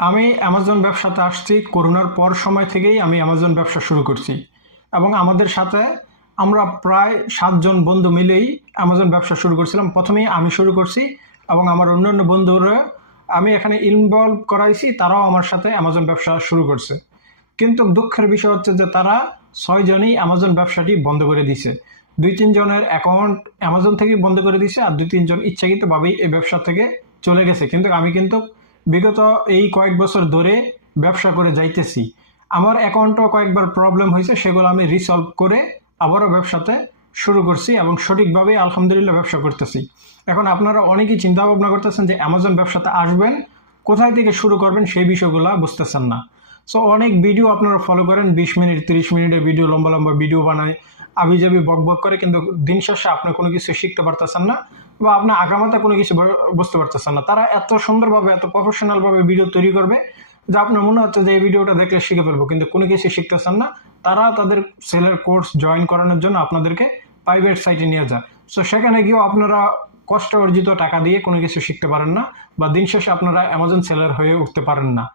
আমি অ্যামাজন ব্যবসাতে আসছি করোনার পর সময় থেকেই আমি অ্যামাজন ব্যবসা শুরু করছি এবং আমাদের সাথে আমরা প্রায় 7 জন বন্ধু মিলেই অ্যামাজন ব্যবসা শুরু করছিলাম। প্রথমেই আমি শুরু করছি এবং আমার অন্যান্য বন্ধুরা আমি এখানে ইনভলভ করাইছি, তারাও আমার সাথে অ্যামাজন ব্যবসা শুরু করছে। কিন্তু দুঃখের বিষয় হচ্ছে যে তারা 6 জনই অ্যামাজন ব্যবসাটি বন্ধ করে দিছে। 2-3 জনের অ্যাকাউন্ট অ্যামাজন থেকে বন্ধ করে দিছে আর 2-3 জন ইচ্ছাকৃতভাবেই এই ব্যবসা থেকে চলে গেছে। কিন্তু আমি বিগত এই কয়েক বছর ধরে ব্যবসা করে যাইতেছি। আমার অ্যাকাউন্টও কয়েকবার প্রবলেম হয়েছে, সেগুলো আমি রিসলভ করে আবারও ব্যবসাতে শুরু করছি এবং সঠিকভাবে আলহামদুলিল্লাহ ব্যবসা করতেছি। এখন আপনারা অনেকেই চিন্তা ভাবনা করতেছেন যে অ্যামাজন ব্যবসাতে আসবেন, কোথায় থেকে শুরু করবেন সেই বিষয়গুলো বুঝতেছেন না। সো অনেক ভিডিও আপনারা ফলো করেন, 20 মিনিট 30 মিনিটের ভিডিও, লম্বা লম্বা ভিডিও বানায়, আবিজাবি বক বক করে, কিন্তু দিন শেষে আপনি কোনো কিছু শিখতে পারতেছেন না বা আপনি আগামাতা কোনো কিছু বুঝতে পারতেছেন না। তারা এত সুন্দরভাবে এত প্রফেশনালভাবে ভিডিও তৈরি করবে যে আপনার মনে হচ্ছে যে এই ভিডিওটা দেখলে শিখে ফেলবো, কিন্তু কোনো কিছু শিখতেছেন না। তারা তাদের সেলের কোর্স জয়েন করানোর জন্য আপনাদেরকে প্রাইভেট সাইটে নিয়ে যায়। সো সেখানে গিয়েও আপনারা কষ্ট অর্জিত টাকা দিয়ে কোনো কিছু শিখতে পারেন না বা দিন শেষে আপনারা অ্যামাজন সেলার হয়ে উঠতে পারেন না।